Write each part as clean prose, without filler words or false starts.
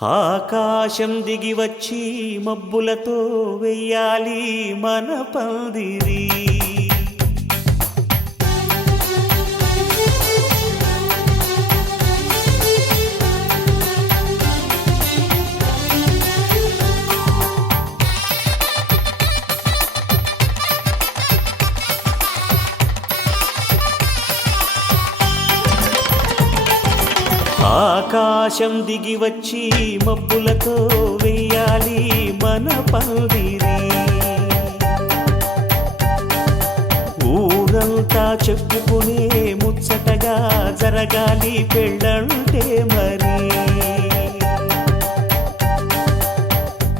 ఆకాశం దిగి వచ్చి మబ్బులతో వెయ్యాలి మన పందిరి. ఆకాశం దిగి వచ్చి మబ్బులతో వెయ్యాలి మన పందిరి. ఊరంతా చెప్పుకునే ముచ్చటగా జరగాలి పెళ్ళంటే మరి.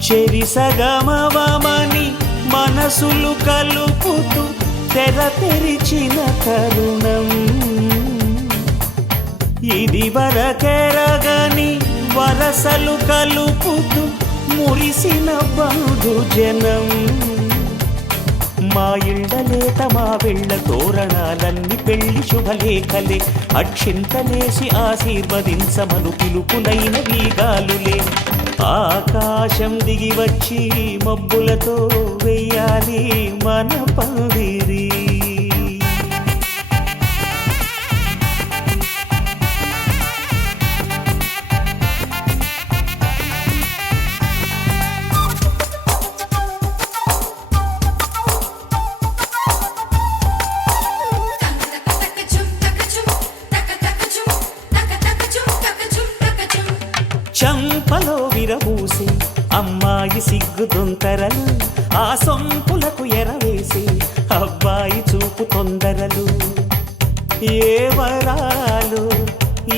చెరిసగమవమని మనసులు కలుపుతూ తెర తెరిచిన తరుణం ఇది వరకెరగని వరసలు కలుపుతూ మురిసిన బంధుజనం. మా ఇళ్ళలేత మా వెళ్ళ తోరణాలన్నీ పెళ్లి శుభలేఖలే. అక్షింతలేసి ఆశీర్వదించమను పిలుపులైన వీగాలులే. ఆకాశం దిగి వచ్చి మబ్బులతో వెయ్యాలి మన పందిరి. చంపలో విరబూసి అమ్మాయి సిగ్గు దొంతరలు, ఆ సొంపులకు ఎరవేసి అబ్బాయి చూపు తొందరలు. ఏ వరాలు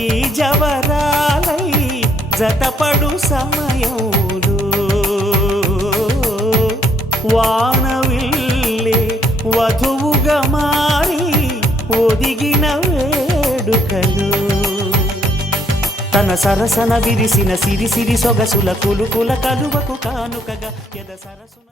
ఈ జవరాలై జతపడు సమయంలో వానవిల్లే వధువుగా మారి ఒదిగిన వేడుకలు. తన సరసన విరిసిన సిరిసిరి సొగసుల కులుకుల కలువకు కానుకగా ఎద సరసున.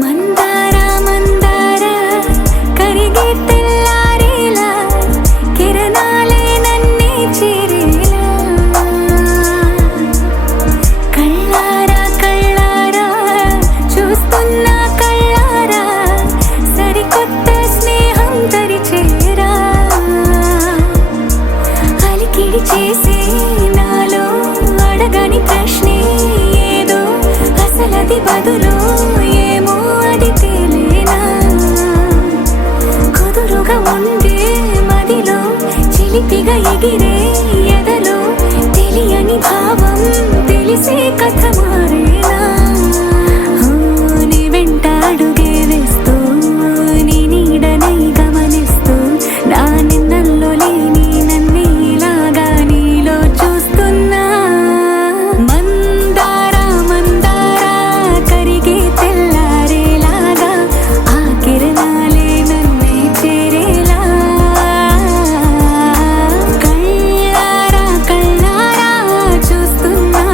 మందార మందార కరిగే తెల్లారేలా కిరణాలే నన్నే చేరేలా. కళ్ళారా కళ్ళారా చూస్తున్నా కళ్ళారా సరికొత్త స్నేహం తరిచేరా. అలికిడి చేసే నాలో అడగని ప్రశ్నే ఏదో అసలది బదులు ఉండే మదిలో చిలిపిగా ఎగిరే ఎదలో తెలియని భావం తెలిసే కథ మారేనా. నీ వెంట అడుగే వేస్తూ నీ నీడనై గమనిస్తూ నా నిన్నల్లో లేని నన్నే ఇలాగా నీలో చూస్తున్నా. మందార మందార కరిగే తెల్లారేలాగా ఆ కిరణాలే నన్నే చేరేలా. కళ్ళారా కళ్ళారా చూస్తున్నా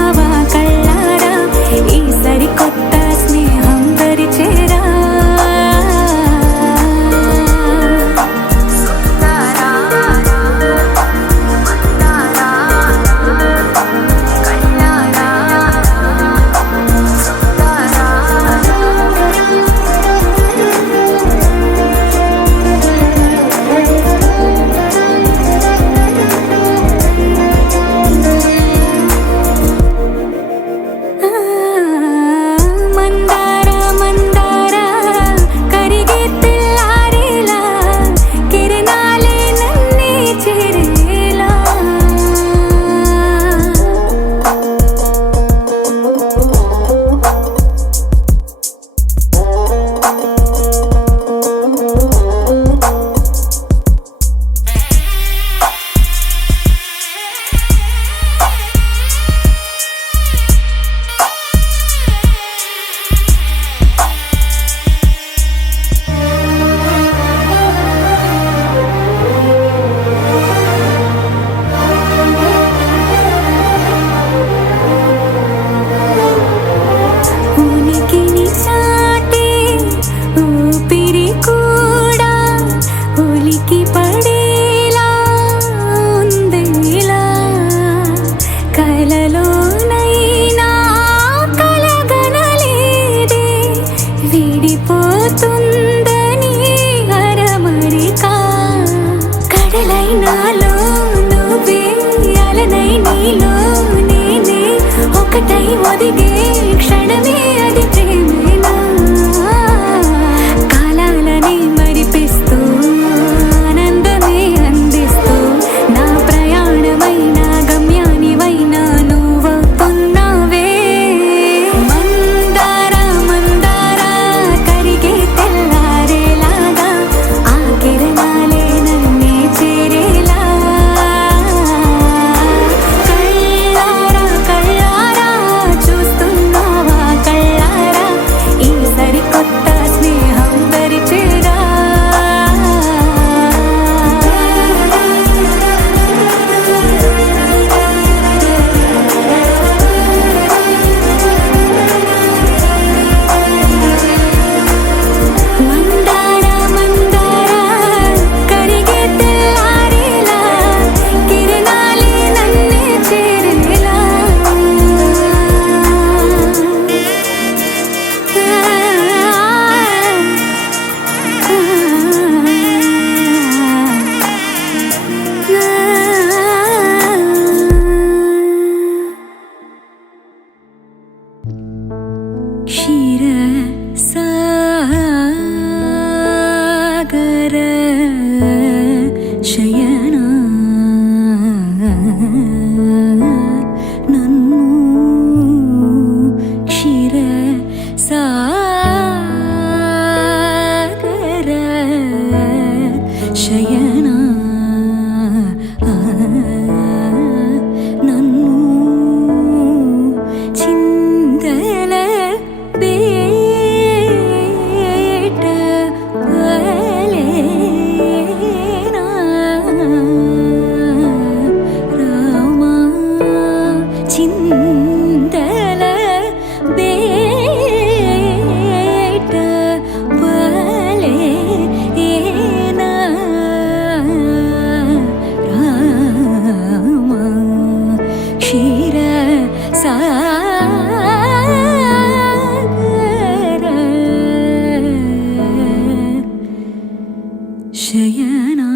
శయనా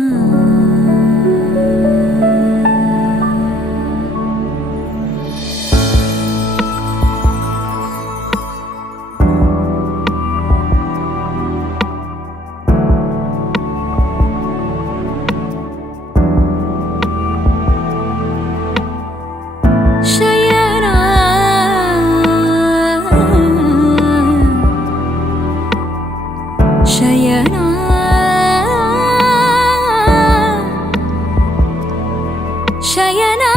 శయనా శయనా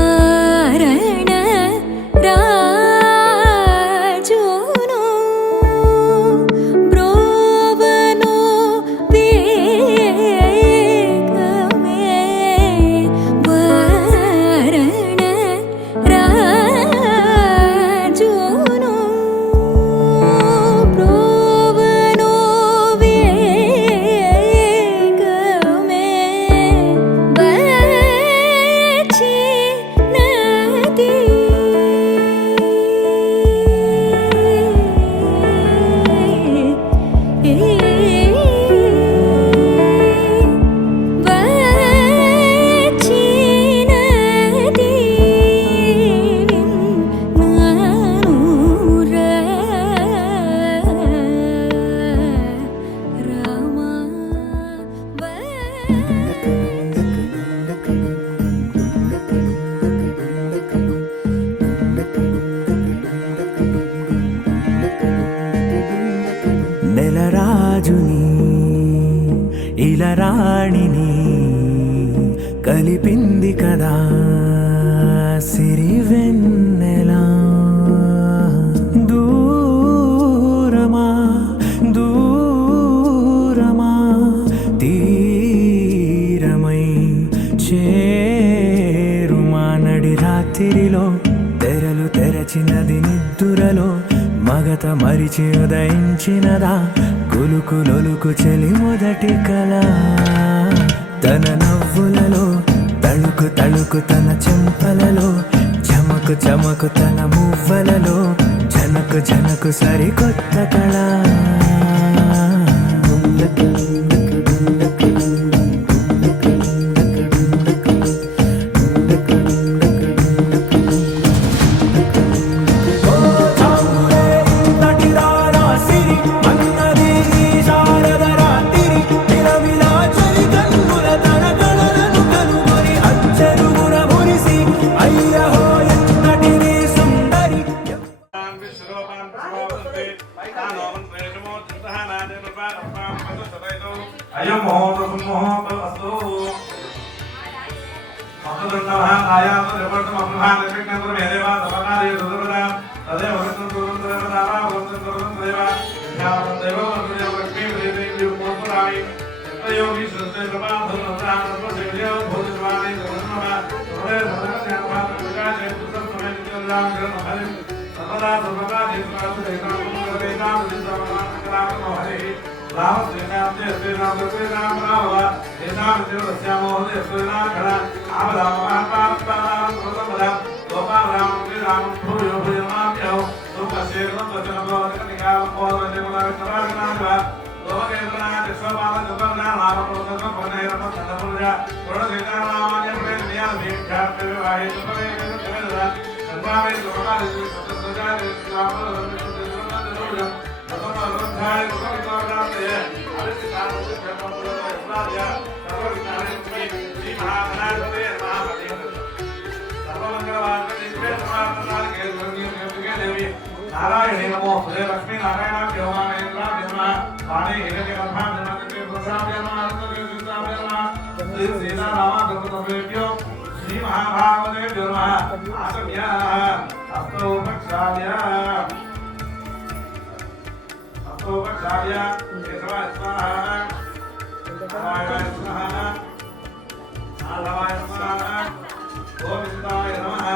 వారణ రాజును బ్రోవను వేగమే వారణ రాజును బ్రోవను వేగమే వచ్చినది వచ్చినది రామా నెలరాజుని ఇలరాణిని కలిపింది కదా సిరివెన్నెలా దూరమా దూరమా తీరమై చేరుమా నడి రాత్రిలో తెరలు తెరచినది నిద్దురలో మగత మరిచి ఉదయించినదా కులుకు లొలుకు చెలి మొదటి కళ తన నవ్వులలో తళుకు తళుకు తన చెంపలలో చమకు చమకు తన మువ్వలలో జనకు జనకు సరికొత్త కళ అయం మహోదం మహోదం అస్తు మహోదన్నః ఆయాత దేవతం అబ్రహాం లక్ష్మీనందర మేదేవా సపనాది రుద్రదా తదేవ వరతం రుద్రదా వరతం రుద్రదా జ్ఞానం దేవం లక్ష్మీ దేవి పూర్వరాణి యోగి శ్రద్ధ ప్రభావం రుద్రామ సేవ్య భూతవాణి రుద్రమ రుదే రుద్రజ్ఞాన వికాసే పుత్రం సమయ నిత్యదాం గ్రహ హరి సర్వదా సర్వదా దేవతాసు దేవతాము దేవతాము దిందవనాకరామ హరి రామ శ్రీరామ జయ శ్రీరామ శ్రీరామ రామ దేశామ దేవస్యామో శ్రీరామ గణ ఆమదామ మహాత్మాత్మానాం ప్రసమదాం గోపాల రామ శ్రీరామ భూయో భూయమాప్యో లోకశేరం వచనభవనికాం పోదనిమలావితరాగనామ లోకేంద్రనాథ విశ్వపాల జపర్ణ నామ ప్రోదక పనైరమ సందపుర్య పురదేశానామాన్య ప్రేమియా భీక్షాప్య వివాహే సుపరే వేద సర్వామే లోకాలి సత్యసజాలి రామ రవిష్ణు ప్రథమ రుద్రాయ नारायणे नमो सुदे लक्ष्मी नारायण देवानेन्द्र देवा पाणे हिरण्य गर्भा जन्मते प्रसादे नमः प्रसादे नमः श्री सीता राम दत्तवेभ्यो श्री महाभागवते नमः आसम्य अस्तो पक्षाय केशवाय स्वाहा नारायणाय स्वाहा माधवाय स्वाहा गोविन्दाय नमः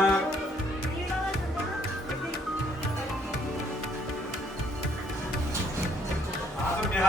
आसम्यः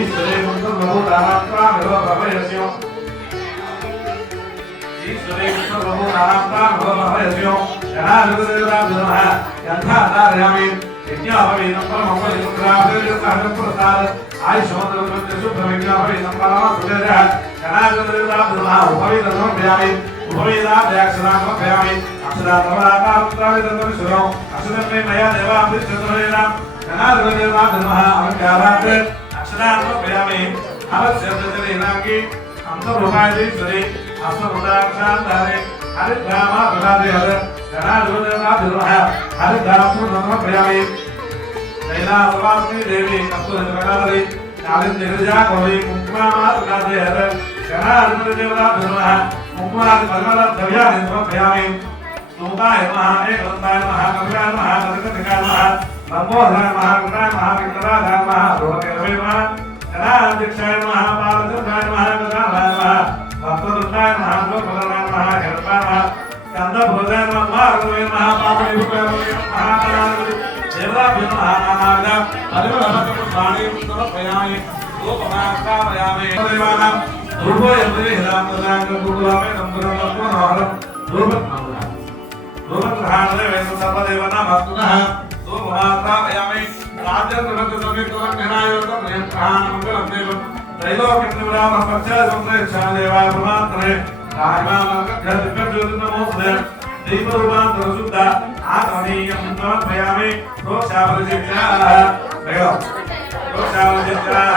ईश्वरे मुक्तप्रभुतानात्मा भवभवयस्यो ईश्वरे मुक्तप्रभुतानात्मा भवभवयस्यो जनार्दनदेवताभ्यो यथाधारयामि यज्ञाभवेनं परमपरित्राभेयसाहप्रसाद आयुष्मन्तरसुप्रविज्ञाभवेनं परमसुदेवः जनार्दनदेवताभ्यो उपवेदनमभयामि उपवेदाभ्याक्षरामभयामि अक्षरामराकारुत्राविदन्तमिश्रो अक्षरमे मया देवाभिश्चतुरेण जनार्दनदेवताभ्यो अवज्ञाभात् अक्षरामभयामि अवश्यतरेणाङ्गी अंतरूपायेश्वरी अस्तमुदाक्षान्तारे हरिद्रामा प्रदादे हर जनार्दनदेवताभ्यो हरिद्रामपूर्णमभयामि दैलासवासिनी देवी कस्तूरिप्रकादरी कालिन्दीर्जा कवि कुङ्कुमामा प्रदादे हर जनार्दनदेवताभ्यो मुक्मादि परमलब्धव्यानि समर्पयामि स्तुताय नमः एकदन्ताय नमः कविराय नमः कविकटिकाय नमः लम्बोधराय नमः कृताय नमः विघ्नराजाय नमः रोहकेतवे नमः जनाध्यक्षाय नमः पालचन्द्राय नमः गजाननाय नमः भक्तवृन्दाय नमः लोकभद्राय नमः हेरपाय नमः स्कन्दभुजाय नमः मार्गवे नमः पापनिरूपाय नमः देवताभ्यो नमः नानाविध परिमलभक्तपुष्पाणि समर्पयामि धूपमास्तापयामि देवानां रूपो यन्त्रे हिरामदाङ्गपूर्वामे नम्बरमपूर्णहरं रूपग्रहाणले वेदं सर्वदेवानां भक्तुनः धूपमास्तापयामि राज्यसमितसंयुक्तसंघनायोगं नियमप्रहाणमङ्गलं देवं त्रैलोक्यनिवरामपक्षादेवाय परमात्मने राजमानकज्ञातिभ्यज्योतिर्नमोऽस्तुते दीपरूपान्तरशुद्ध आत्मनीयं समर्पयामि प्रोक्षापरिचित्याः प्रोक्षापरिचित्याः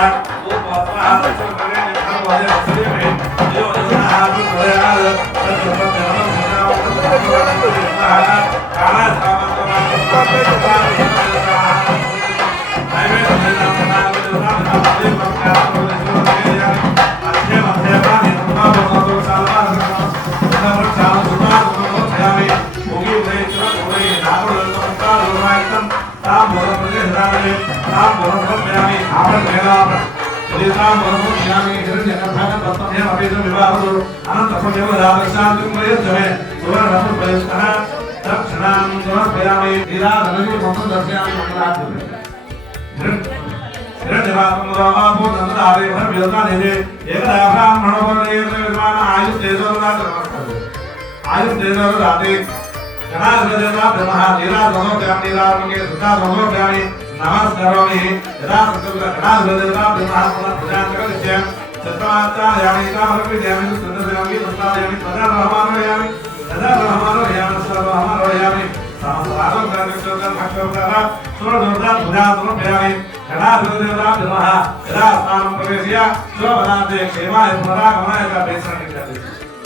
नमस्कारोमि यदा सत्कर्मकर्णादेवताभ्यः चतुर्मात्रायामि कामर्पियामि सुन्दरयामि दत्तायामि तदारहमानयामि तदारहमानयामि सर्वहमानयामि सहस्रारं कर्मक्षोकं भक्षोकः सुरदुर्दां भुजातुमभयामि कणादेवताभ्यः यदा स्नानं प्रवेश्य शोभनाते क्षेमाय पुनरागमनाय च बेसरनिष्ठते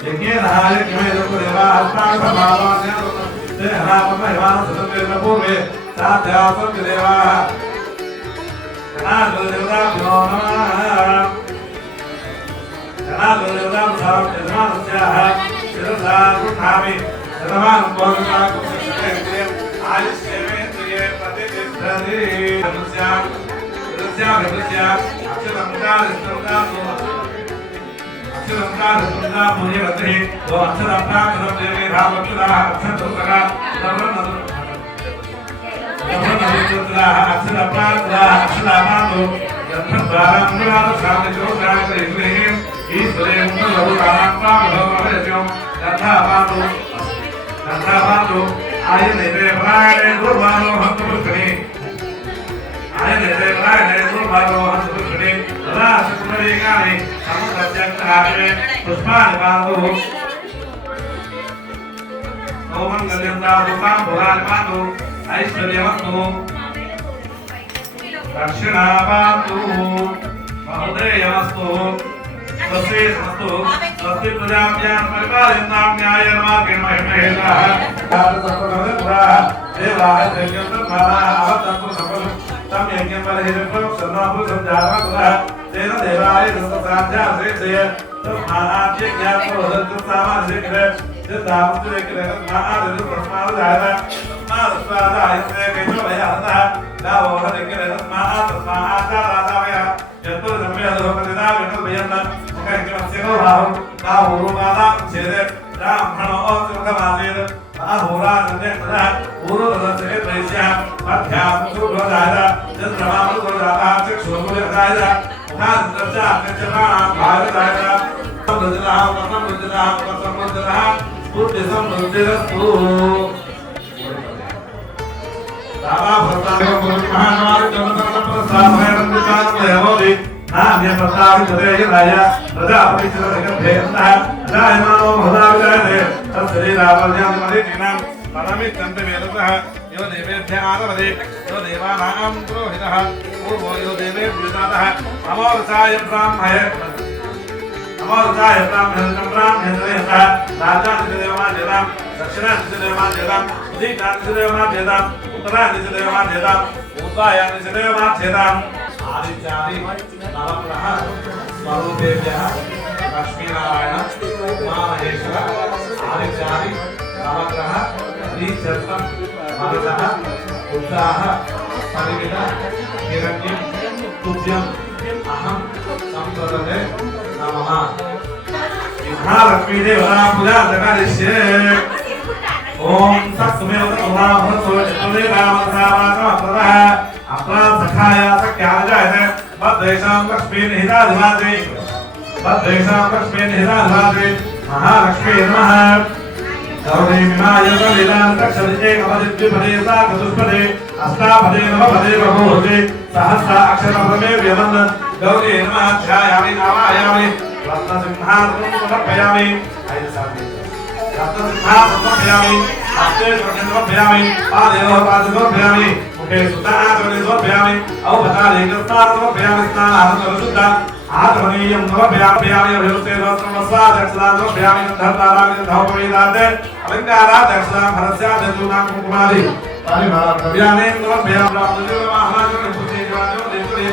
यज्ञेन यज्ञमे देवाः हस्ताङ्गमावास्य ते हरापमहिमानं सुतन्त्रेण साध्यासर्गदेवाः जनार्दनदेवताभ्यो नमः जनार्दनदेवताभ्याः शिरसा गृह्णामि शतमानं भोगकाकुशेन्द्रिये आयुष्येवेन्द्रिये प्रतिष्ठति अक्षरं मुनिरते वो अक्षरं देवे भावक्षराः अक्षरं अक्षरामातो यथद्वारां शान्तिजोगायत्रीं ईश्वरे मुक्तलहुराणात्मा भवभवयस्यो यथापातो आयनेते प्रायणे दुर्वानो हन्तपुष्करे आयनेते प्रायणे दुर्वानो हन्तपुष्करे तदा शुक्रवेगानि समुद्रत्यक्तारे पुष्पाणि पान्तु ओमङ्गल्यन्ता दुर्गां पुराणि पान्तु ऐश्वर्यवन्तु दक्षिणापान्तु महोदयमस्तु स्वस्तिस्तु स्वस्ति प्रजाभ्यां परिपालयन्तां न्यायेन मार्गेण महिमेषः सर्वसर्वगतपुराः देवाः दैव्यन्तर्माणाः अवतन्तु सर्वं तं यज्ञं बलहिरं सर्वापुरुषं जातः तेन देवाय दन्तसाध्यासेक्षय तस्माद्यज्ञात्वदन्तु सामाजिकरे सिद्धावस्तुरेकरे तस्माद् स्वादायते केशवयः दावोहरिकरे तस्माद् यत्पुरुषमेधोपतिदा विष्णुभयन्न मुखैकमस्यो भावं दावोरुमादां छेदे ब्राह्मणोऽस्मुखमासीत् अहोराजन्यः पूर्वदर्शने प्रैष्यः मध्यासुभ्रदाय चन्द्रमामृतोदाः चक्षुर्मुनिर्दाय देवानां पुरोहितः पूर्वो यो देवेभ्यो जातः अमोरसाय ब्राह्मणे अमोरसाय ब्राह्मणेन्द्रः राजादिदेवमाद्यतां दक्षिणादिदेवमाद्यतां उदीनादिदेवमाद्यतां उत्तरादिदेवमाद्यतां पूर्वायादिदेवमाद्यताम् आदित्यादि नवग्रह स्वरूपेभ्यः लक्ष्मीनारायण उमामहेश्वर आदित्यादि नवग्रह श्रीचक्रं मनसः उत्साह परिमित हिरण्यं तुभ्यम् अहं संप्रदते नमः। महालक्ष्मी देवता पूजा करिष्ये। ओम तत्समेव तत्सुभाभवत्सोचितुलेकामसावासमप्रदः अप्रासखाय सख्याजायते बद्वेषां लक्ष्मीर्निहिताधिवासे बद्वेषां लक्ष्मीर्निहिताधिवासे महालक्ष्मी नमः। चतुष्पदे अष्टापदे नवपदे बभूवते सहस्र अक्षरपदमे व्यवन् गौरी नमः ध्यायामि नामायामि रत्नसिंहासनं समर्पयामि रत्नसिंहासनं समर्पयामि हस्ते समर्पयामि पादयोः पादं समर्पयामि मुखे सुताचरणे समर्पयामि औपचारे कृत्स्नानं समर्पयामि स्नानानन्तरं शुद्ध आत्मनीयं समर्पयामि अभिवृते सहस्रमस्वादक्षदां समर्पयामि गन्धर्वारामि गन्धौपवेदाते अलङ्कारादक्षदां हरस्यादूनां कुमारी परिमళद्रव्याणि समर्पयामि रामदेवमहाराजं पुष्टिजवानो देवते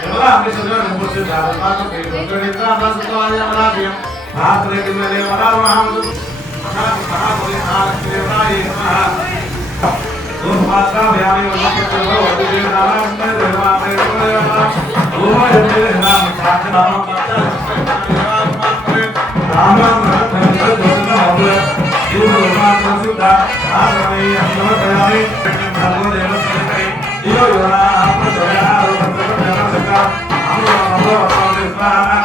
देवतामिषजं पुष्टिजातमानं देवतेन्द्रामस्तवायमराभ्यं भात्रे किमले वरामहामदु महापुरिहारदेवताय नमः। ओमात्राभयामि वनस्पतिर्भो वदिदेवनारायण देवाते देवता ओमयतेनां साक्षात् रामं रत्नं युवमात्रसुता आत्मनेय समर्पयामि सर्वदेवस्यै यो योना प्रचोदयात् भद्रकर्णसका अमृतमोदे स्वाहा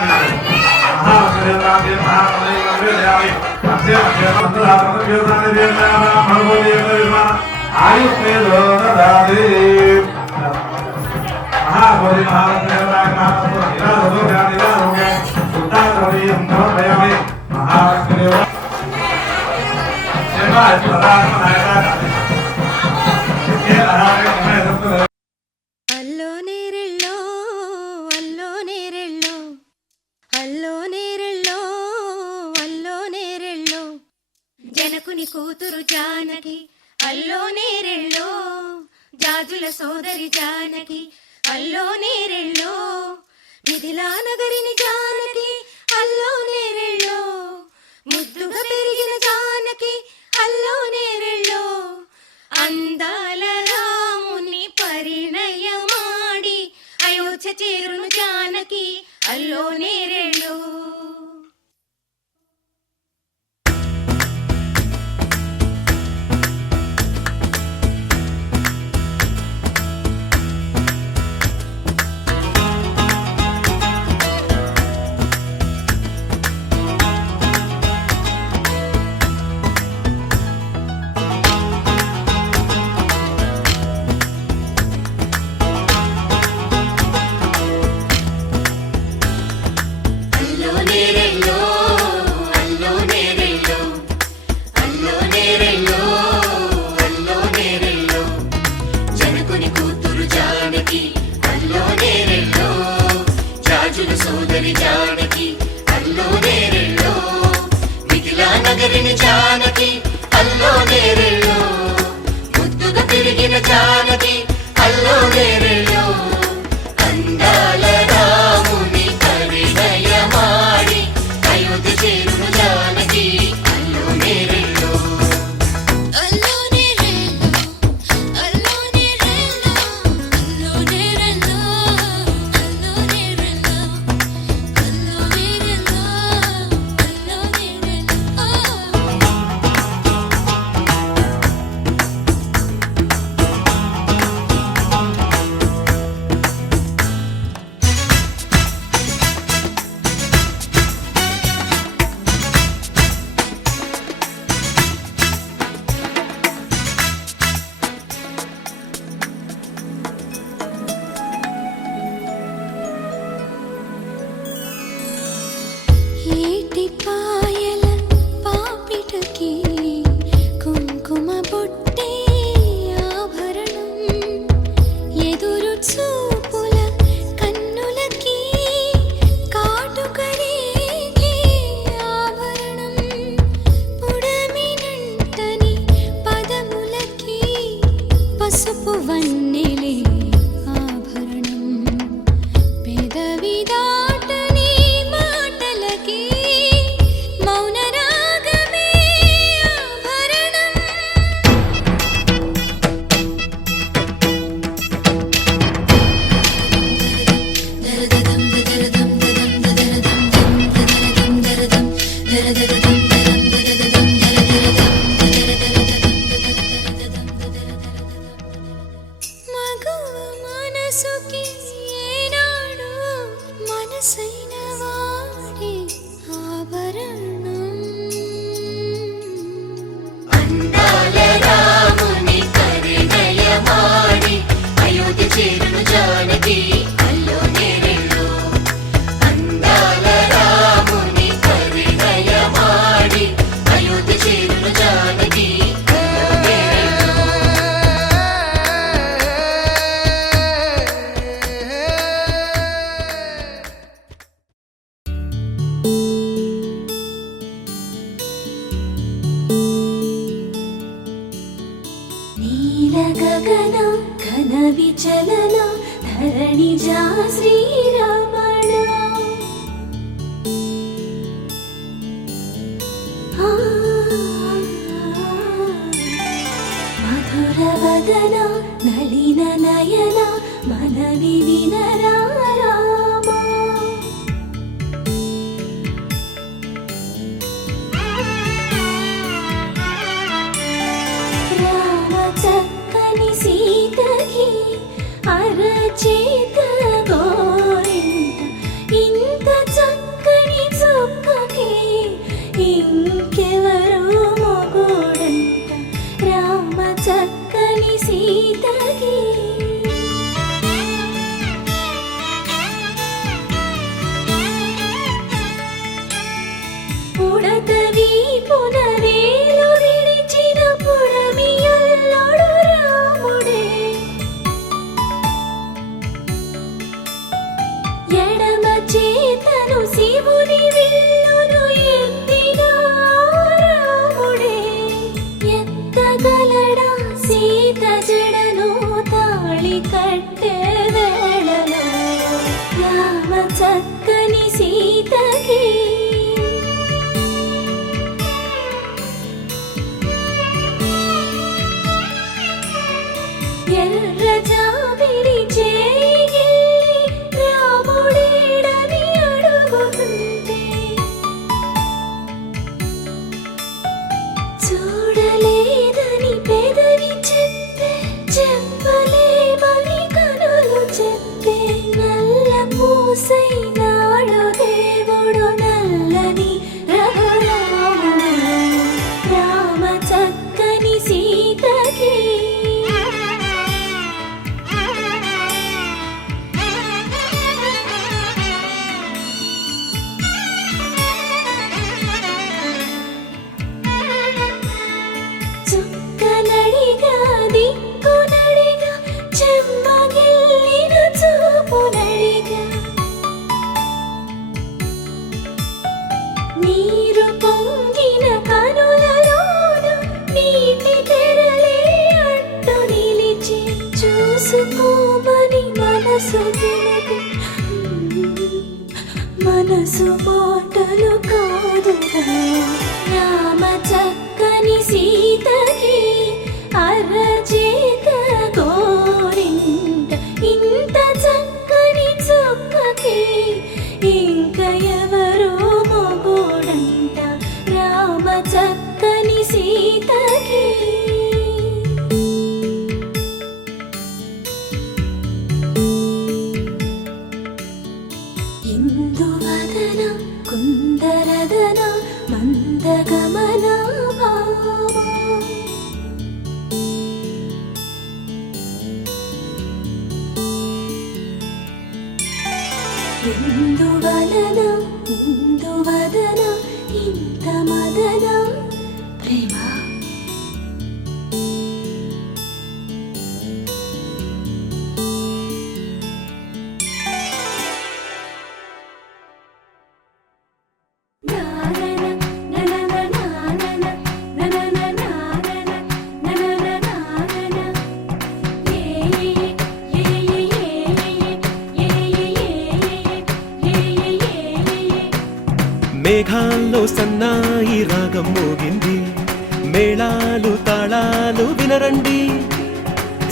महादेवताभ्य महादेवयामि अस्य मंत्रात्मकयोगाने देवयामि भगवदेवया आयुष्मे ददाति महागौरी महादेवताय महापुरुषाय सुताद्रव्यं समर्पयामि महालक्ष्मी అల్లో నేరెళ్ళో అల్లో నేరెళ్ళో అల్లో నేరెళ్ళో అల్లో నేరెళ్ళో జనకుని కూతురు జానకి అల్లో నేరెళ్ళో జాజుల సోదరి జానకి అల్లో నేరెళ్ళో మిథిలా నగరిని జానకి అల్లో నేరెళ్ళో ముద్దుగా పెరిగిన జానకి అల్లో నేరెళ్ళో అందాల రాముని పరిణయమాడి అయోధ్య చేరును జానకి అల్లో నేరెళ్ళో సోదరి జానకి అల్లో నేరెళ్ళో మిథిలా నగరిని జానకి అల్లో నేరెళ్ళో ముద్దుగా తిరిగిన జానకి అల్లో నేరెళ్ళో అందాల రాముని పరిణయమాడి అయోధ్య చేరును జానకి అల్లో నేరెళ్ళో అల్లో నేరెళ్ళో అల్లో నేరెళ్ళో అల్లో నేరెళ్ళో అల్లో నేరెళ్ళో అల్లో నేరెళ్ళో అల్లో నేరెళ్ళో మగవ మనసుకి ఏనాడు మనసైన వాడి ఆభరణం అందాల రాముని పరిణయమాడి అయోధ్య చేరును జానకి అల్లో నేరెళ్ళు అందాల రాముని పరిణయమాడి అయోధ్య చేరును జానకి అల్లో నేరెళ్ళు నీల గగన ఘన విచలన ధరణి జా శ్రీరమణ మధుర వదన నళిన నయన మనవి వినరా రామా రామ చక్కని సీతకి అరచేత గోరింట ఇంత చక్కని చుక్కకి ఇంకెవరు మొగుడంట రామ చక్కని సీతకి పుడతవి పునవేలు విడిచిన పుడమియల్లోడు రాముడే ఎడమ చేతను శివుని విల్లును ఎత్తిన రాముడే ఎత్తగలడా సీత జడను తాళి కట్టే వేళలో రామ చక్కని సీతకి ఎర్ర జాబిలి చేయి రాముడేడని అడుగుతుంటే చూడలేదని పెదవి చెప్పే చెప్పలేమని కనులు చెప్పే నల్ల పూసైనాడు దేవుడు నల్లని రఘురాముడు రామ చక్కని సీతకి చుక్కనడిగా దిక్కునడిగా చెమ్మగిల్లిన చూపునడిగా నీరు పొంగిన కనులలోన నీటి తెరలే అడ్డు నిలిచి చూసుకోమని మనసు తెలిపి మనసు మాటలు కాదుగా రామ చక్కని సీతకి అరచేత గోరింట ఇంత చక్కని చుక్కకి ఇంక ఎవరు మొగుడంట రామ చక్కని సీతకి ఇందువదన కుందరదన మందగమన భామా ఇందువలన ఇందువదన ఇంత మదన ప్రేమ మేఘాల్లో సన్నాయి రాగం మోగింది, మేళాలు తాళాలు వినరండి.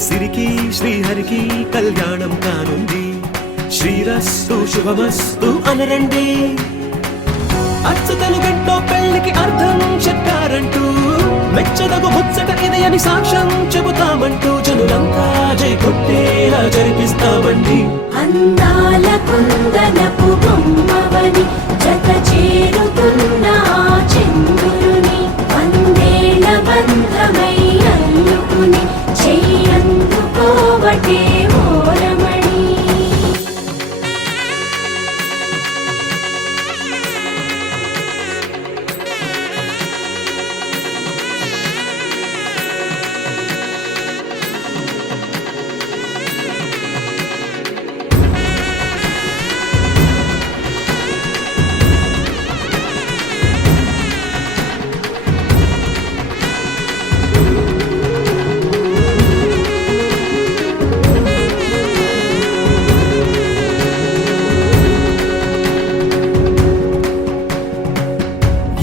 సిరికి శ్రీహరికి కళ్యాణం కానుంది, శ్రీరస్తు శుభమస్తు అనరండి. అచ్చుతలు గంటో పెళ్లి పెళ్లికి అర్థం చెప్పారంటూ మెచ్చదగు ముచ్చట ఇది అని సాక్ష్యం చెబుతామంటూ జనులంతా జై కొట్టేలా జరిపిస్తామండి. అందాల కుందనపు బొమ్మవని జత చేరుతున్న ఆ చంద్రుని వందేళ్ల బంధమై అల్లుకుని చెయ్యందుకోవటే ఓరమణి.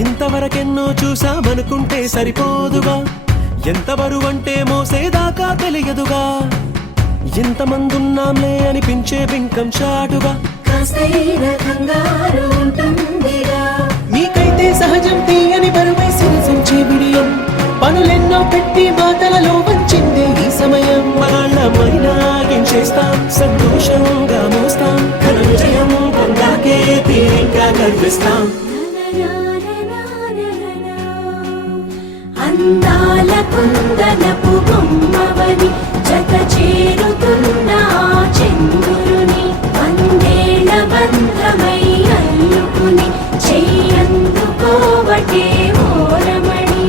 ఇంతవరకెన్నో చూసామనుకుంటే సరిపోదుగా, ఎంత బరువంటే మోసేదాకా తెలియదుగా, ఇంతమందున్నాంలే అనిపించే బింకం చాటుగా కాస్తైన కంగారు ఉంటుందిగా. మీకైతే సహజం తీయని బరువై సిరిసించే బిడియం, పనులెన్నో పెట్టి మాటలలో వంచిందే ఈ సమయం. మనాళ్ళమైనా గించేస్తాం, సంతోషంగా మోస్తాం, ఘన విజయం పొందాకే తీరిగ్గా కనిపిస్తాం. అందాల కుందనపు బొమ్మవని జత చేరుతున్న ఆ చంద్రుని వందేళ్ల బంధమై అల్లుకుని చెయ్యందుకోవటే ఓరమణి.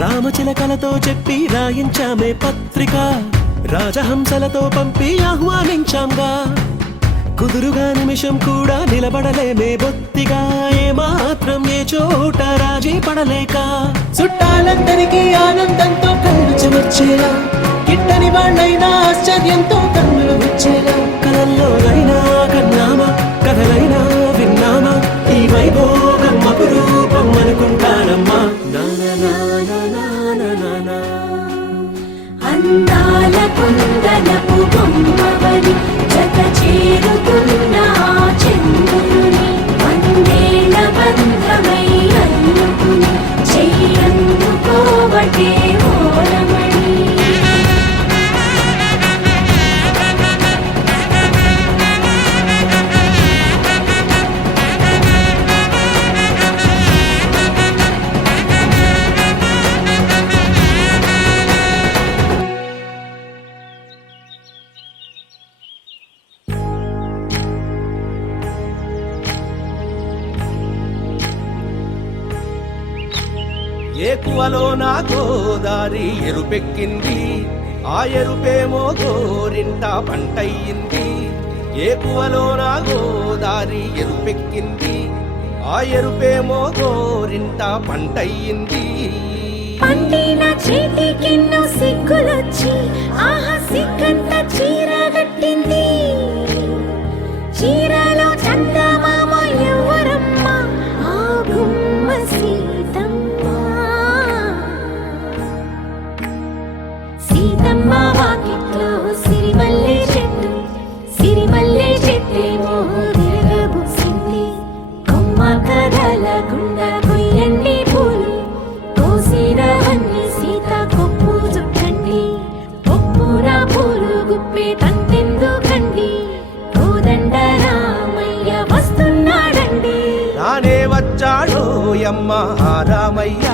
రామచిలకలతో చెప్పి రాయించామే పత్రిక, రాజహంసలతో పంపి ఆహ్వానించాంగా, కుదురుగా నిమిషం కూడా నిలబడలేమే బొత్తిగా, ఏమాత్రం ఏ చోట రాజీ పడలేక, చుట్టాలందరికీ ఆనందంతో కళ్ళు చెమర్చేలా, కిట్టని వాళ్ళైనా ఆశ్చర్యంతో కన్నులు వచ్చేలా, కలల్లోనైనా కన్నామా కథలైనా విన్నామా, ఈ వైభోగం అపురూపం అనుకుంటానమ్మా. అందాల కుందనపు బొమ్మవని జత చేరుతున్న ఆ చంద్రుని వందేళ్ల బంధమై అల్లుకుని చెయ్యందుకోవటే ఓరమణి. ఏకువలో నా గోదారి ఎరుపెక్కింది, ఆ ఎరుపేమో గోరింట పంటయ్యింది. ఏకువలో నా గోదారి ఎరుపెక్కింది, ఆ ఎరుపేమో గోరింట పంటయ్యింది. పండిన చేతికెన్నో సిగ్గులొచ్చి ఆహా సిగ్గంత చీర కట్టింది. చీరలో చందమామ ఎవరమ్మ, ఆ గుమ్మ సీతమ్మ. సీతమ్మ వాకిట్లో సిరిమల్లె చెట్టు, సిరిమల్లె చెట్టేమో విరగబూసింది. కొమ్మ కదలకుండా కొయ్యండి పూలు, కోసినవన్నీ సీత కొప్పు చుట్టండి. కొప్పున పూలు గుప్పే తంతెందుకండి, కోదండ రామయ్య వస్తున్నాడండి. రానే వచ్చాడో యమ్మ రామయ్య,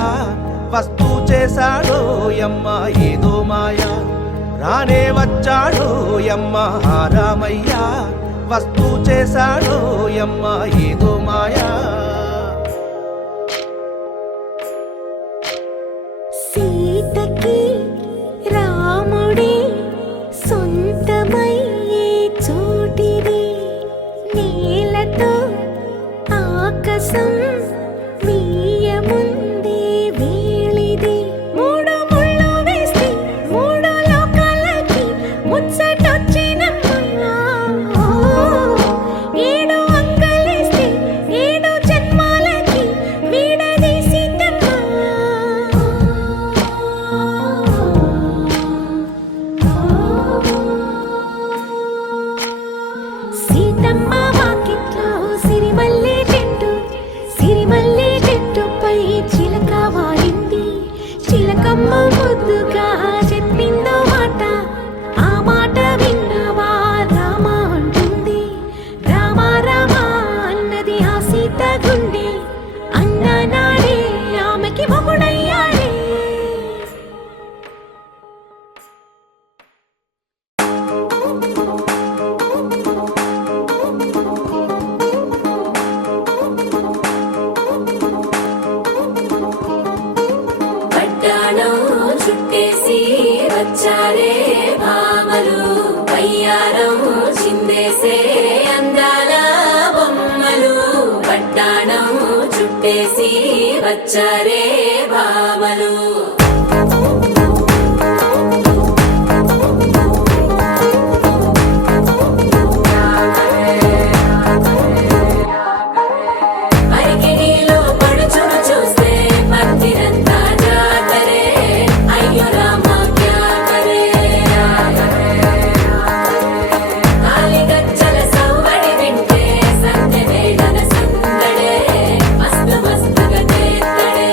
వస్తూ చేశాడో యమ్మ ఏదో మాయా. రానే వచ్చాడో యమ్మ రామయ్య, వస్తూ చేశాడో యమ్మ ఏదో మాయా. సీతకి రాముడే సొంతమయ్యే చోటిది, నేలతో ఆకసం వీయముందే వేళిది మూడు ముళ్ళు వేస్తే మూడు లోకాలకి ముచ్చటొచ్చినమ్మా ఏడు అంగలేస్తే ఏడు జన్మాలకి వీడదీసిందమ్మా సీతమ్మ వాకిట్లో సిరిమల్లె చెట్టుపై చిలక వాలింది చిలకమ్మ ముద్దుగా చెప్పిందో మాట ఆ మాట విన్నవా రామ అంటుంది రామ రామ అన్నది ఆ సీత గుండె అన్న నాడే ఆమెకి మొగుడయ్యాడే పట్టాణం చుట్టేసి వచ్చారే భామలు పయ్యారం చిందేసే అందాల బొమ్మలు పట్టాణం చుట్టేసి వచ్చారే భామలు అరికిణీలో పడుచును చూస్తే భక్తిరంతా జాతరే అయ్యో రామ క్యా కరే కాలిగజ్జల సవ్వడి వింటే సంధ్య వేళన సందడే మస్తు మస్తుగా చేత్తడే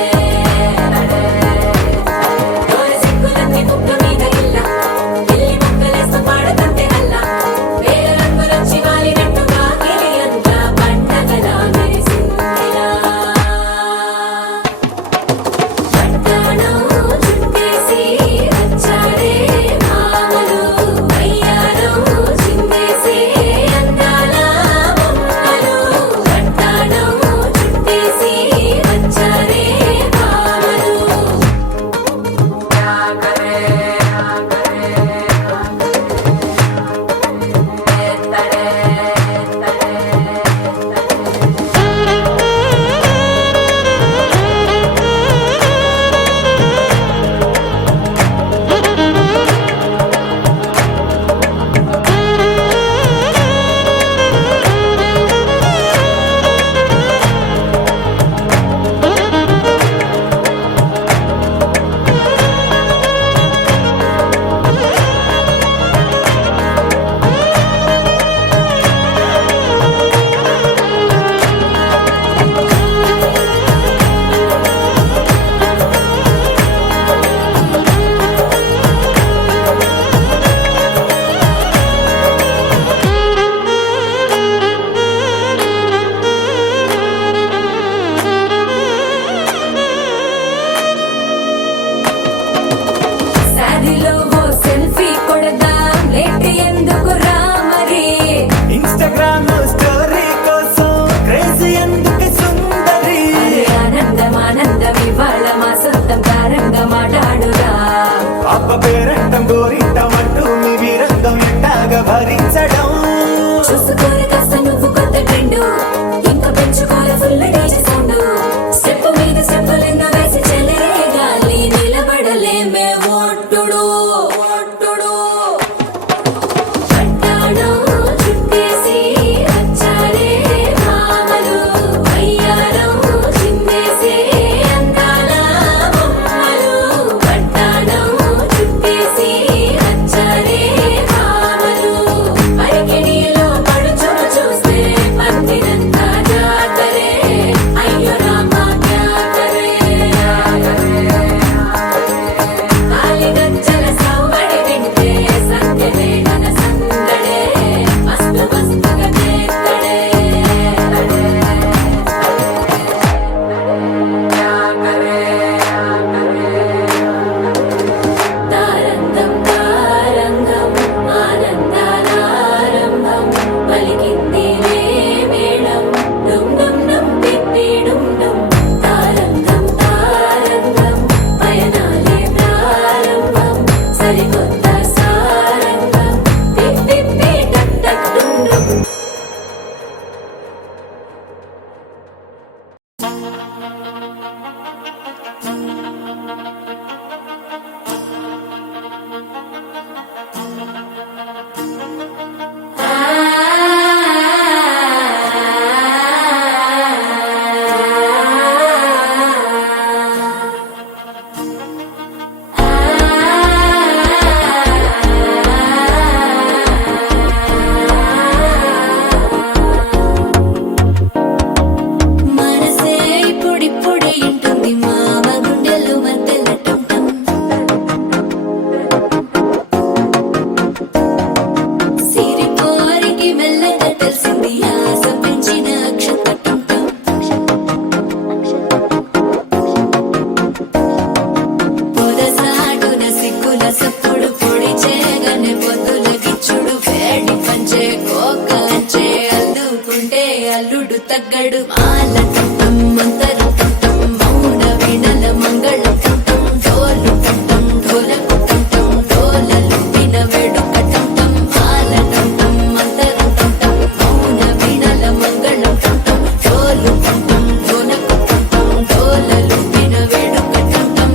అల్లుడు తగ్గడు మాల టం మంతరం టం మౌన వీణల మంగళం టం డోలు టం ఢోలకు టం డోలలు విన వేడుక టం మాల టం మంతరం టం మౌన వీణల మంగళం టం డోలు టం ఢోలకు టం డోలలు విన వేడుక టం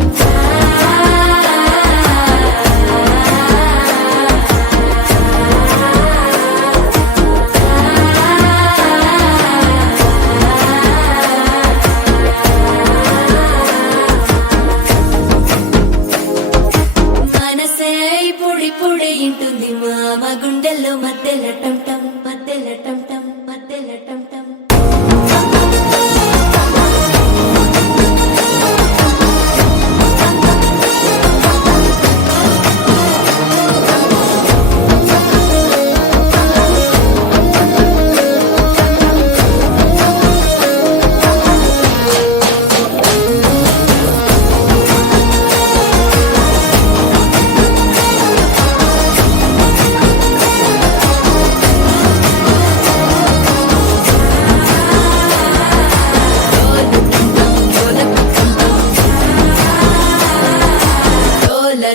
మనసే పొడి పొడి ఇంటుంది మామ గుండెల్లో మధ్యల టం టం మధ్యల టం టం మధ్యల టం టం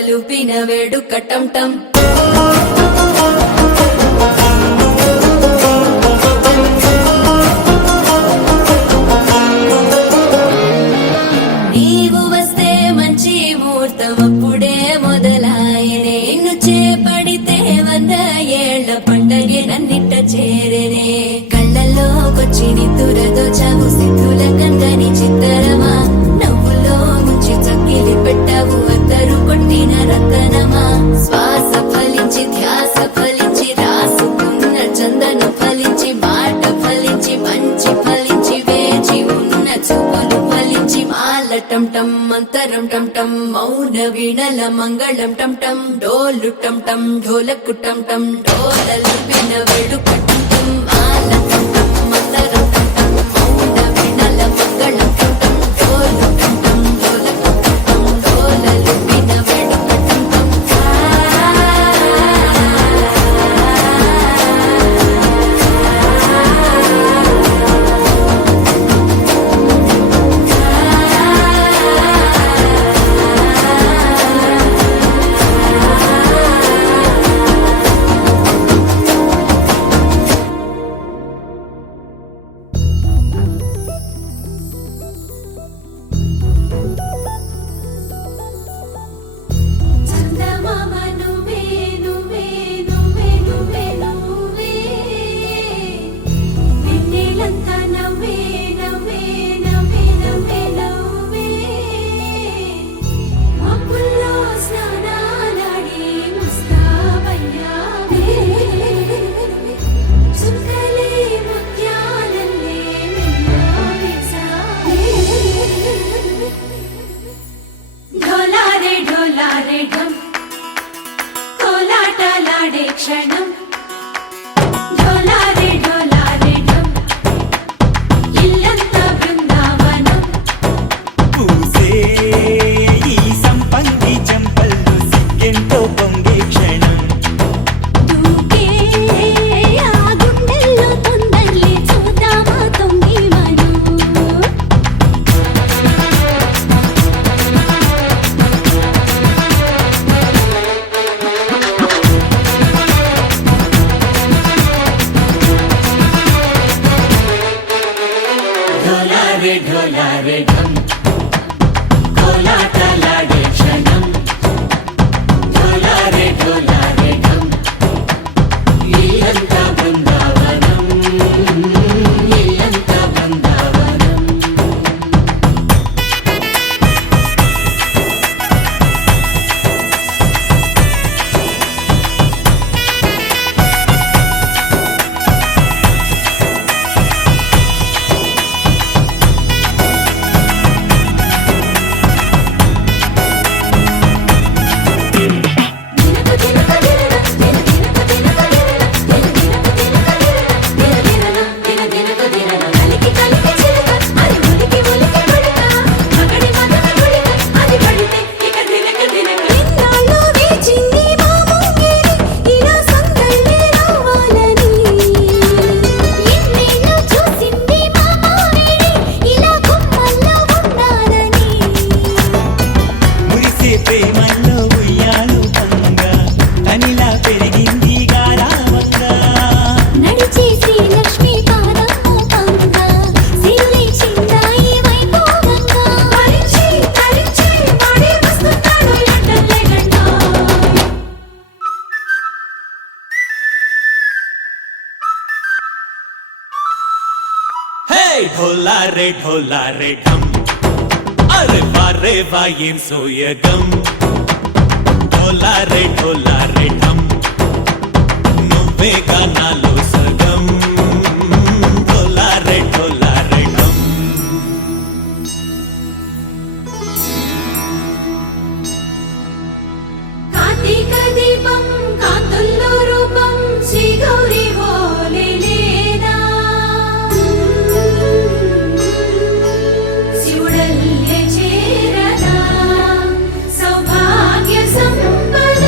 లూపిన వేడుక టం టం నీవు వస్తే మంచి ముహూర్తం అప్పుడే మొదలాయనే నిన్ను చేపడితే 100 ఏళ్ల పండగే నన్నిట్ట చేరనే కళ్ళల్లోకొచ్చి నిద్దురదో చావు సిద్ధుల కందని చిత్తరమా నవ్వులో ముంచి చక్కిలి పెట్టావు అద్దరు కొట్టిన రతనమా శ్వాస ఫలించి ధ్యాస ఫలించి రాసుకున్న చందన ఫలించి మాట ఫలించి మంచి ఫలించి వేచి ఉన్న చూపులు ఫలించి మాల టం టం మంతరం టం టం మౌన వీణల మంగళం టం టం డోలు టం టం ఢోలకు టం టం డోలలు విన వేడుక టం టం మాల టం టం మంతరం టం టం మౌన వీణల మంగళం టం టం డోలు టం టం ఢోలకు టం టం డోలలు విన వేడుక టం టం చందమామ నువ్వే నువ్వే నువ్వే నువ్వే నువ్వే వెన్నెలంతా నవ్వే నవ్వే నవ్వే నవ్వే నవ్వే మబ్బుల్లో స్నానాలాడి ముస్తాబయ్యావే చుక్కలే ముత్యాలల్లే మెల్లావేశావే ఢోలారే ఢమ్ కోలాటలాడే క్షణం ఢోలారే ఢమ్ ఇల్లంతా బృందావనం పూసే ఈ సంపంగి చెంపల్లో సిగ్గెంతో పొంగే క్షణం దూకే ఆ గుండెల్లో తొందరలే చూద్దామా తొంగి మనం ఢోలారే ఢమ్ కోలాటలాడే క్షణం ఢోలారే ఢమ్ ఇల్లంతా బృందావనం ఇల్లంతా బృందావనం ढोला रे ढम अरे वाह ఏం సోయగం ढोला रे ढम నువ్వే గానాలో సగం ढोला रे ढम కార్తీక దీపం కాంతుల్లో రూపం శ్రీ గౌరీ ఓలే లేదా శివుడల్లే చేరదా సౌభాగ్య సంపద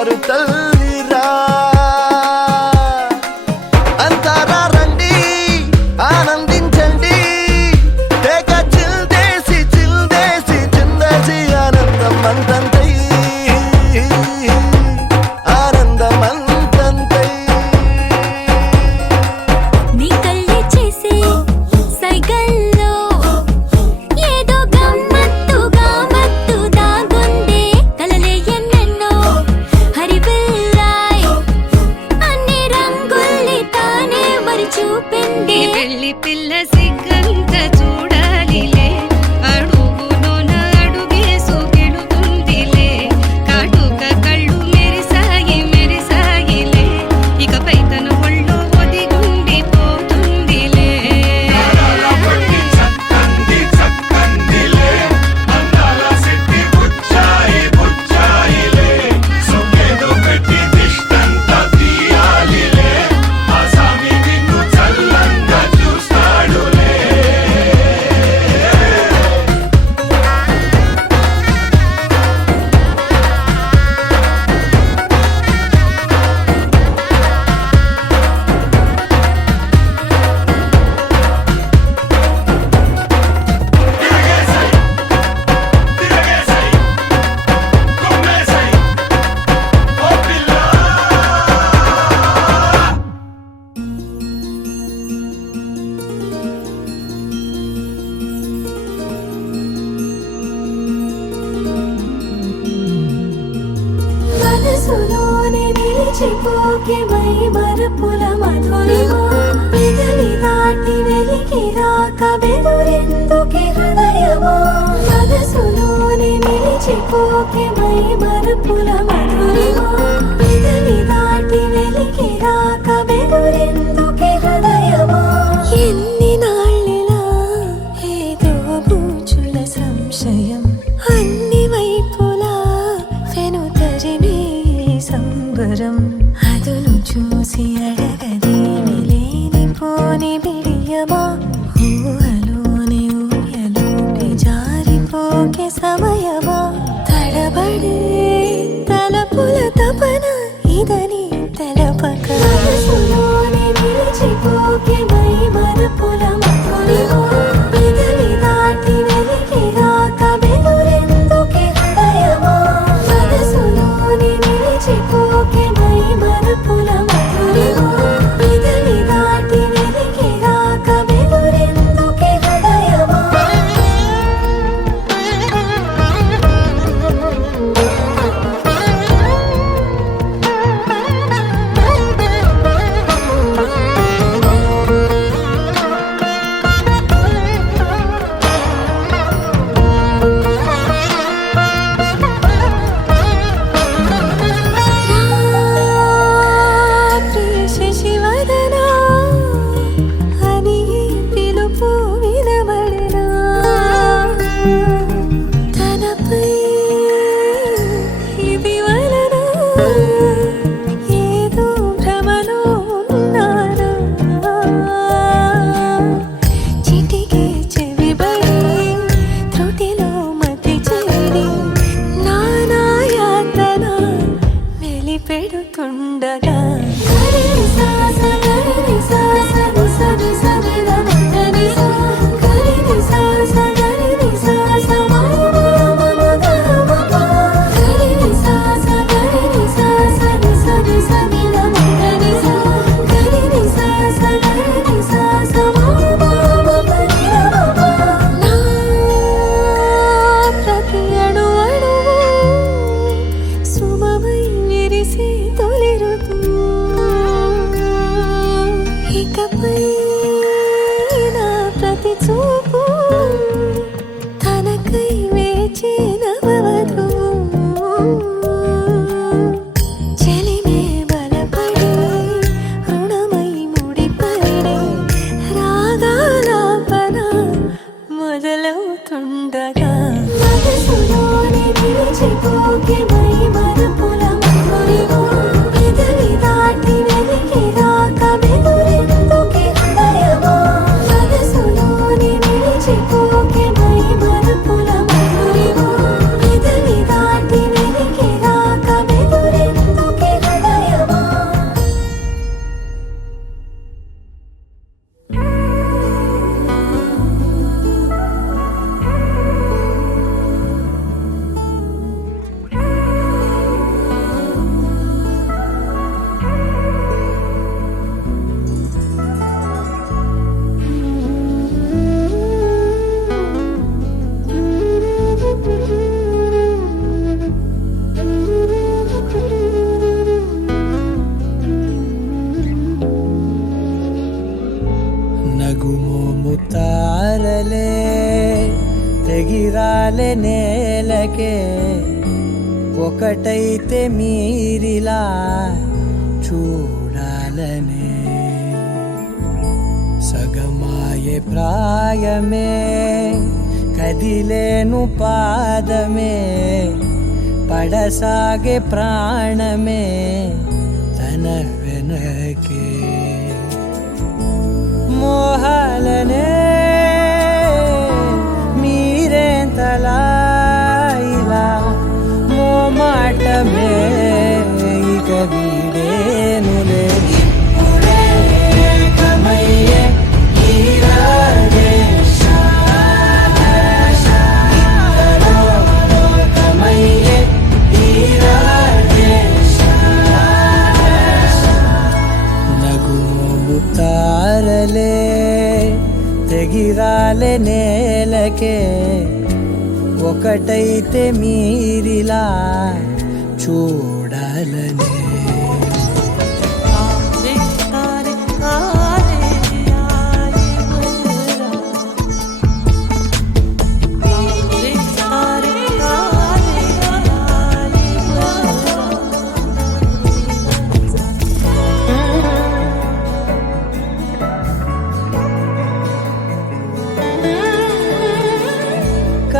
బంగారు తల్లిరా అంతారా రండి ఆనందించండి తేక చిల్దేసి చిందేసి ఆనందం అంతంతై ఆనందం అంతంతై నీ కళ్ళే చేసే సైగల్లో ఏదో గమ్మత్తుగా మత్తు దాగుందే కలలే ఎన్నెన్నో హరిబిల్లాయ్ అన్ని రంగుల్ని తానే మరి చూపింది పెళ్లి పిల్ల సిగ్గంత చూడాలిలే అడుగులోన అడుగేసుకెళుతుందిలే కాటుక కళ్ళు మెరిసాయిలే ఇకపై తన ఒళ్ళో ఒదిగుండిపోతుందిలే మనసులోనే నిలిచిపోకే మై మరపుల మధురిమా పెదవి దాటి వెలికి రాక బెదురెందుకే హృదయమా మనసులోనే నిలిచిపోకే మై మరపుల మధురిమా పెదవి దాటి వెలికి రాక బెదురెందుకే హృదయమా ఎన్ని నాళ్ళిలా ఏదో బూచుల సంశయం అన్ని వైపులా వెనుతరిమే సంబరం అదును చూసి అడగదేమి లేనిపోని బిడియమా ఊహలోని ఊయలోని జారిపోకే సమయమా తడబడే తలపుల తపన ఇదని తెలపక మనసులోనే నిలిచిపోకే మై మరపుల మధురిమా పెదవి దాటి వెలికి రాక బెదురెందుకే హృదయమా మనసులోనే నిలిచిపోకే మై మరపుల మధురిమా పెదవి దాటి వెలికి రాక బెదురెందుకే హృదయమా శశివదనా అని పిలుపు వినబడనా తనపై ఇది వలన ఏదో భ్రమలో ఉన్నానా చిటికే చెవిబడి త్రుటిలో మతి చేరి నానాయాతన వెలిపెడుతుండగా ప్రతి అణు అణువు సుమమై విరిసి తొలి ఋతువు ఇకపై నా ప్రతి చూపు తనకై వేచి నవవధువు చెలిమే బలపడి రుణమై ముడిపడి రాగాలాపన మొదలవుతుండగా మనసులోనే నిలిచిపోకే మై మరపుల మధురిమా పెదవి దాటి వెలికి రాక బెదురెందుకే హృదయమా నేలకే ఒకటైతే మీరిలా చూడాలనే సగమాయే ప్రాయమే కదిలేను పాదమే పడసాగే ప్రాణమే తన వెనకే మోహాలనే మీరేంతలా ఇలా మోమాటమే ఇక వీడేనులే ఇప్పుడే కమయ్యే ఈరాడే ఇంతలో లోకమయ్యే ఈరాడే నగుమోము తారలే తెగిరాలే నేలకే ఒకటైతే మీరిలా చూడాలనే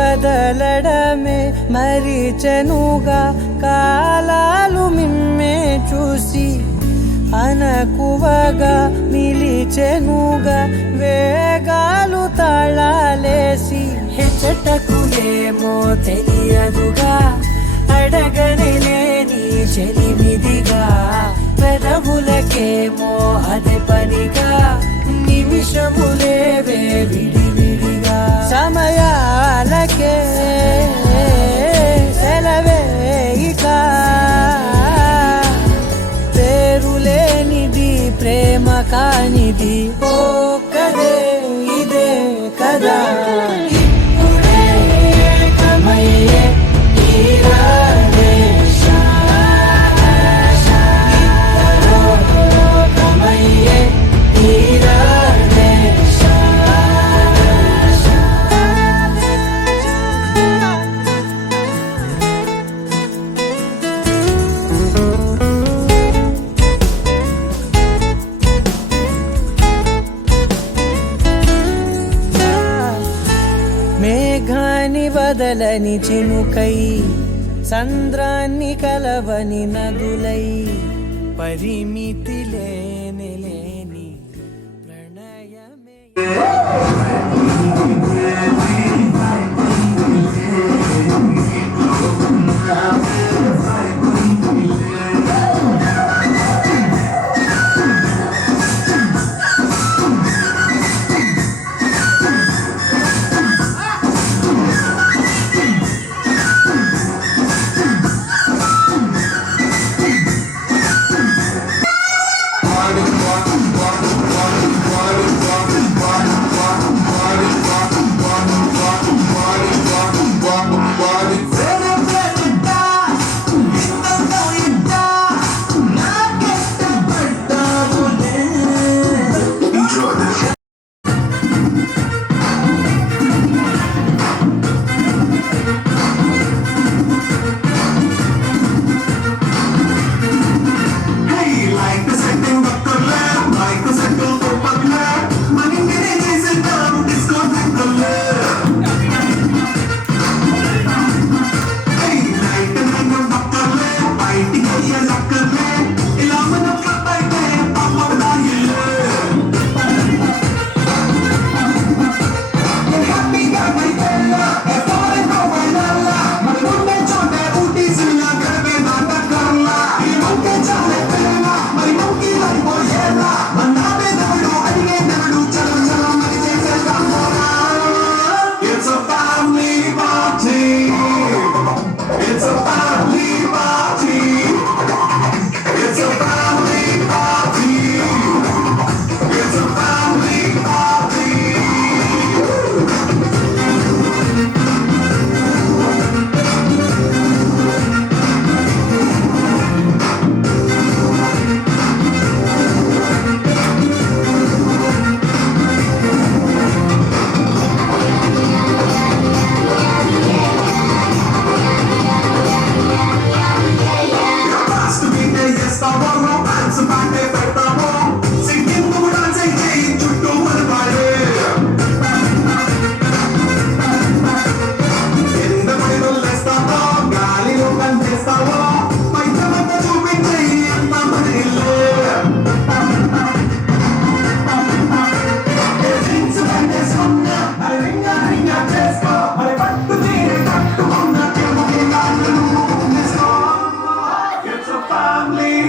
కదలడమే మరిచెనుగా కాలాలు మిమ్మే చూసి అనకువగా నిలిచెనుగా వేగాలు తాళాలేసి హెచ్చటకులేమో తెలియదుగా అడగని లేని చెలిమిదిగా పెదవులకేమో అదే పనిగా నిమిషములేవే విడివిడిగా సమయాలకే సెలవే ఇక పేరులేనిది ప్రేమ కానిది ఓ కదే ఇదే కదా ఇప్పుడే కమయ్యే ఈరాడే ఇంతలో లోకమయ్యే ఈరాడే మేఘాన్ని వదలని చినుకై సంద్రాన్ని కలవని నదులై పరిమితి లేని లేని ప్రణయమే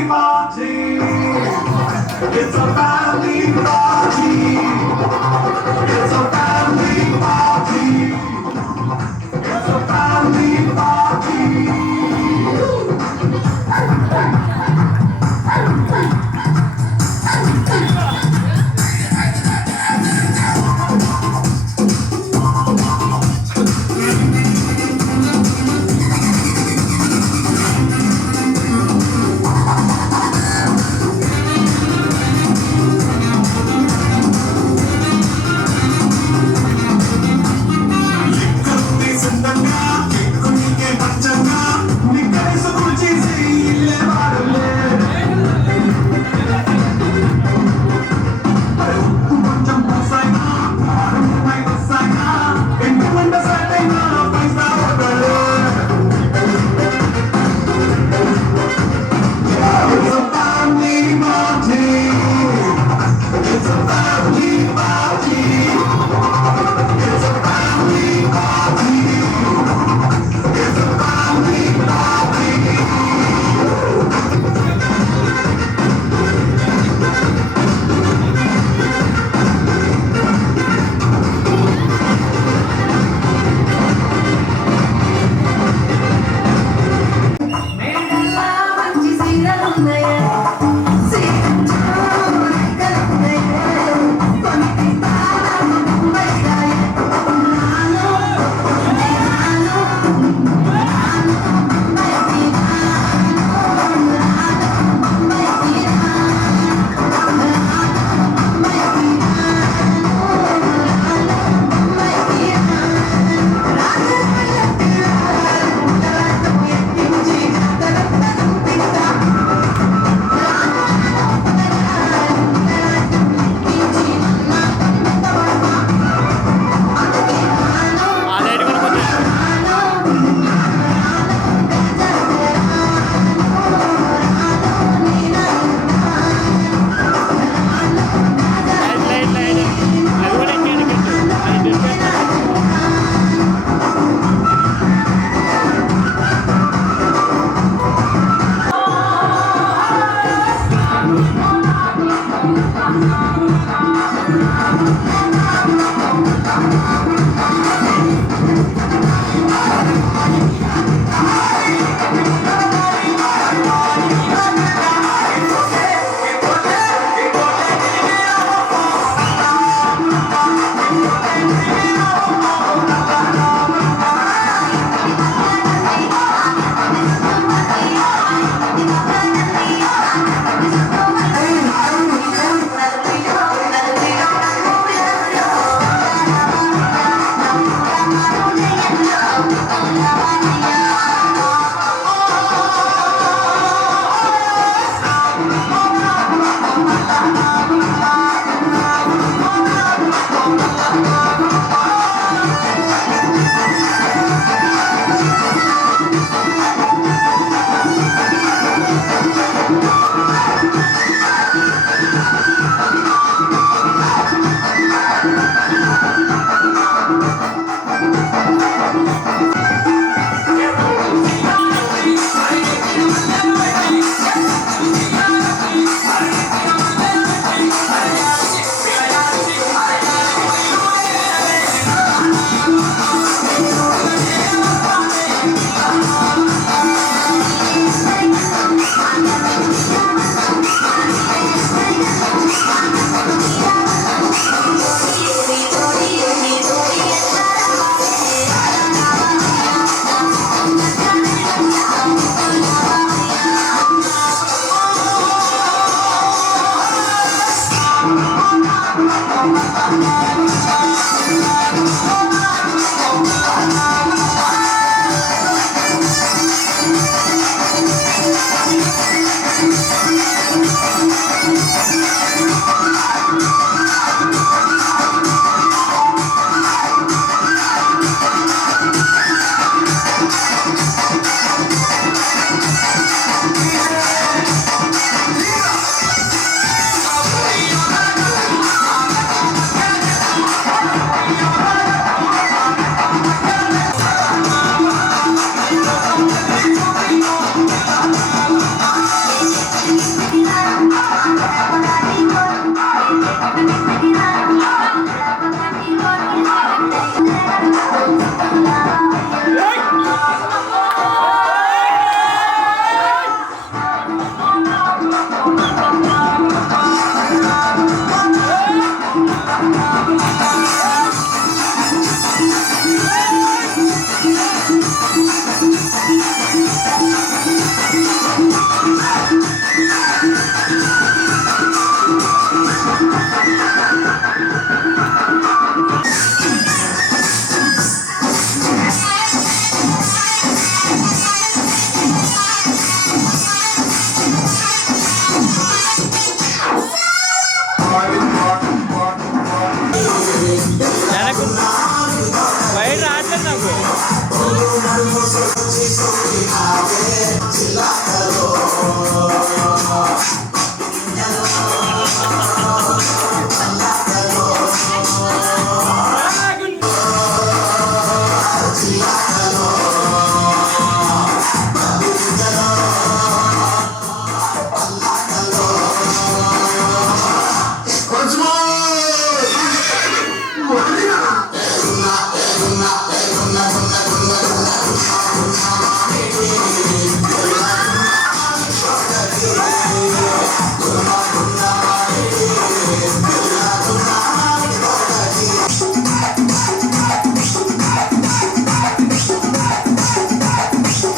party. It's a family party. It's a family party. It's a family party.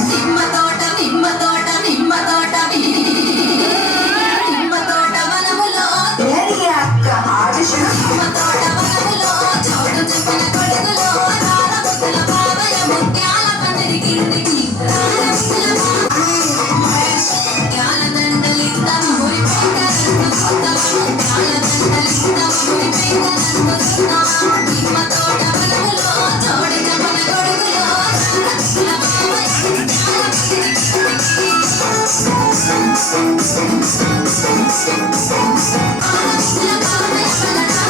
నిమ్మ తోట నిమ్మ తోట నిమ్మ తోట నిమ్మ తోట వనములో నిమ్మ తోట వనములో చోటు చెప్పిన కొడుకులో రాలముద్దల బావయ ముత్యాల పందిరి కిందికి ముత్యాల దండలిద్దాం మురిపెంగ దండలిద్దాం మురిపెంగ నిమ్మ తోట వనములో చోటు చెప్పిన కొడుకులో రాలముద్దల బావయ ముత్యాల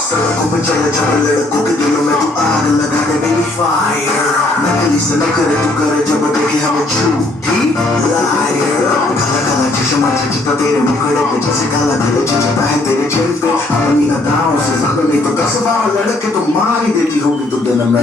सड़कों पे चले चल लड़कों के दिलों में तू आग लगा दे बेबी फायर नकली से न करे तू करे जब देखे हमें झूठी लायर काला काला चश्मा चचता तेरे मुखड़े पे जैसे काला गले चचता है तेरे चेहरे पे अपनी अदाओं से ज्यादा नहीं तो 10-12 लड़के तो मार ही देती होगी तू दिन में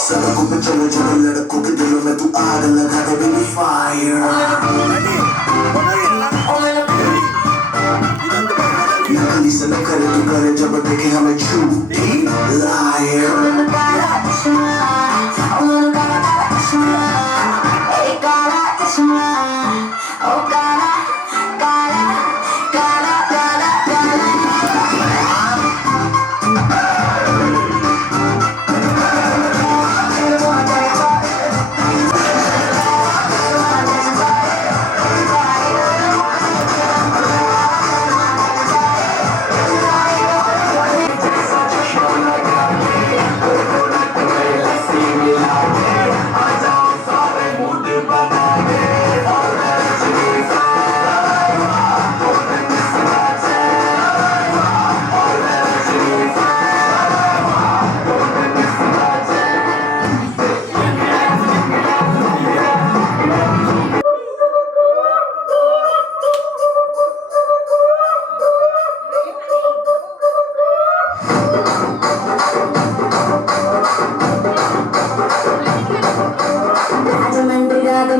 सड़कों पे चले चले लड़कों के दिलों में तू आग लगा दे बेबी फायर नकली से न करे तू करे जब देखे हमें झूठी लायर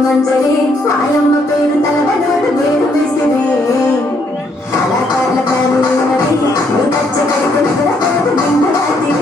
మంజరి మాయమ్మ పేరు తలగనోడు పేరు విసిరి కళాకారుల ఫ్యామిలీ నచ్చ కడుపులు కూడా కాదు నిండు రాత్రి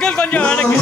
అంకుల్ కొంచెం వెనక్కి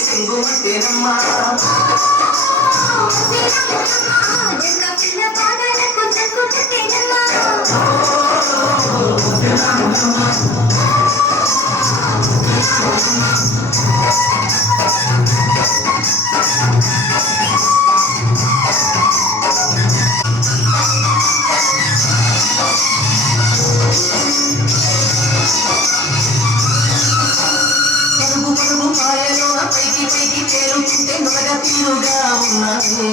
సింగు పిల్ల పాదాలకు తక్కుతేనమ్మా పరుగు పరుగు మాయలో పైకి పైకి తేలుతుంటే నొరగ తీరుగా ఉన్నది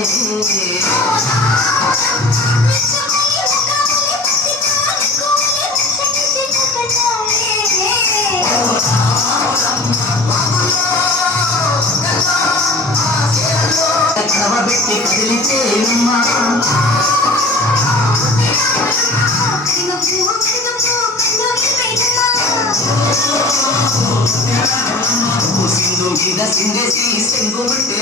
కడవబెట్టి కదిలితే అమ్మా సింధు మీద సింధేసి సెంగు పెట్టే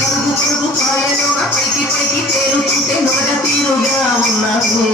పరుగు పరుగు పాయలో పైకి పైకి తేలుతుంటే నొరగ తీరుగా ఉన్నది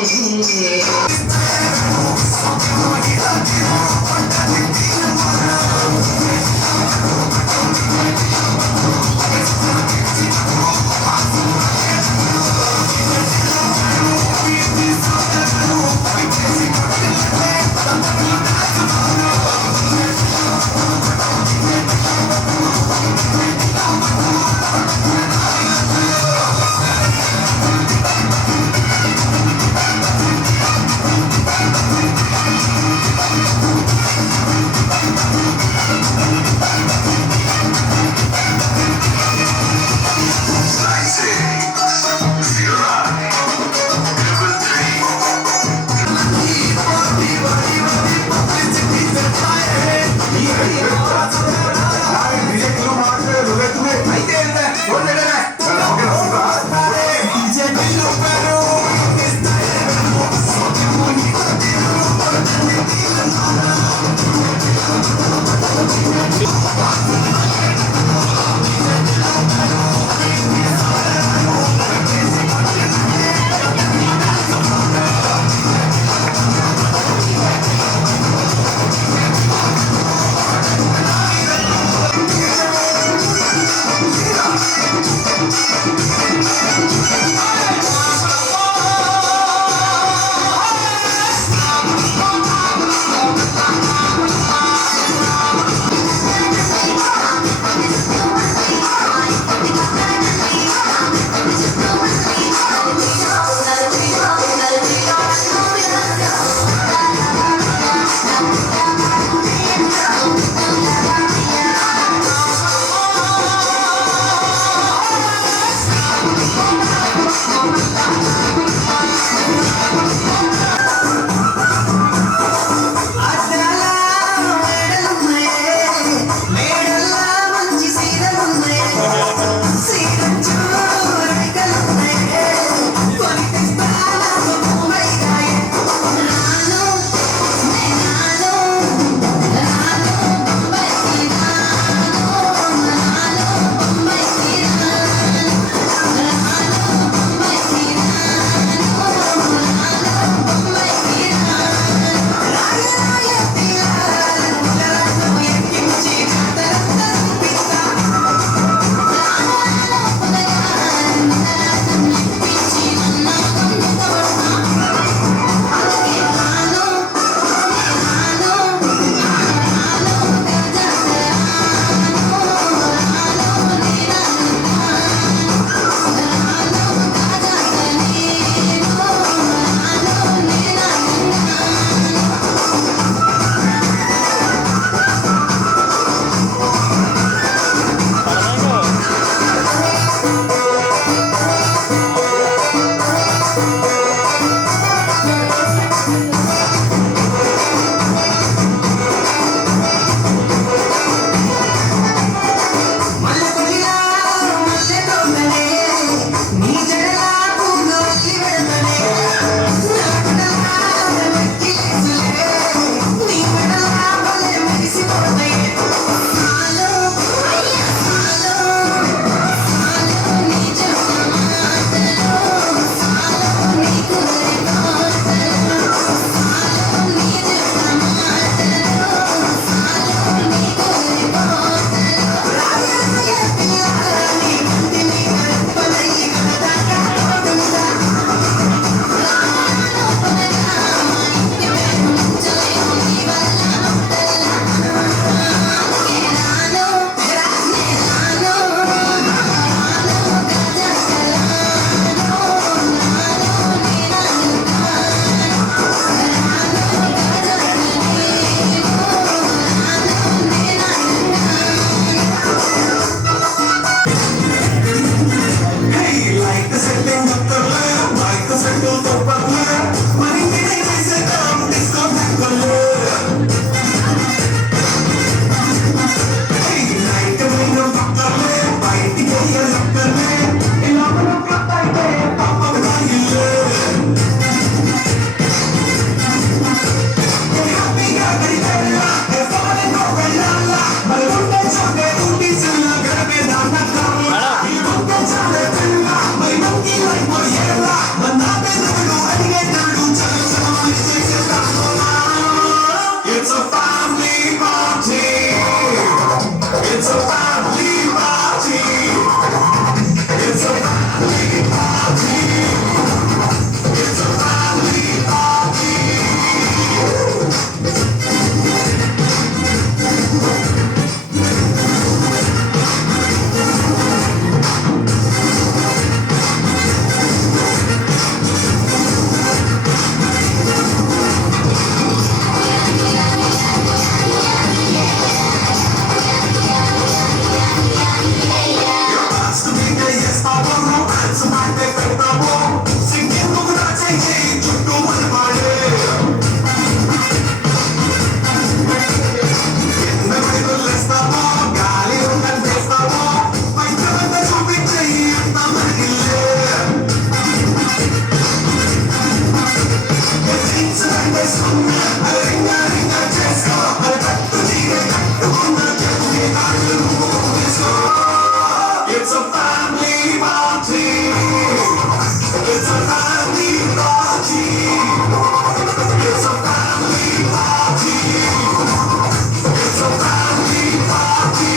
It's a family party. It's a family party. It's a family party. It's a family party.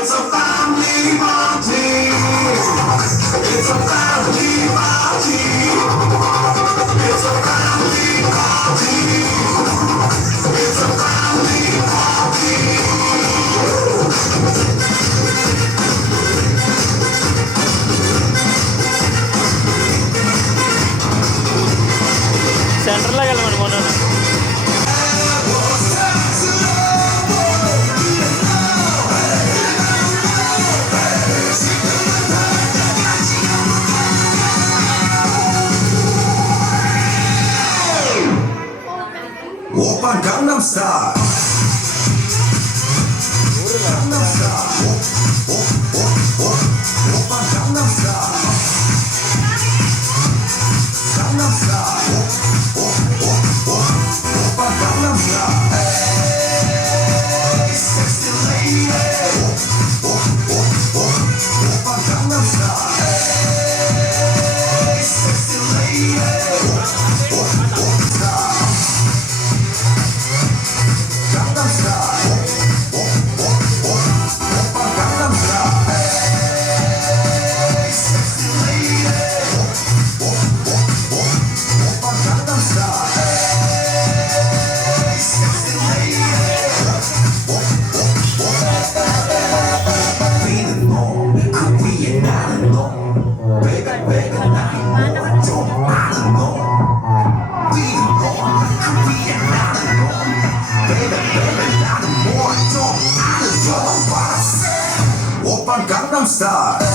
It's a family party. It's a family party. It's a family party. It's a family party. సెంటర్లోకి వెళ్ళమని మొన్న Oppa Gangnam Style. Gangnam Style. Oppa Gangnam Style. Gangnam Style. Oppa Gangnam Style. Hey, sexy lady. Oppa Gangnam Style. Hey, sexy lady. Gangnam Style. Oppa Gangnam Style. Hey, sexy lady. Oppa Gangnam Style. Hey, sexy lady. Feeling more, could we not know? Baby, baby, not more. Don't I know? Feeling more, could we not know? Baby, baby, not more. Don't I know? What I said? Oppa Gangnam Style.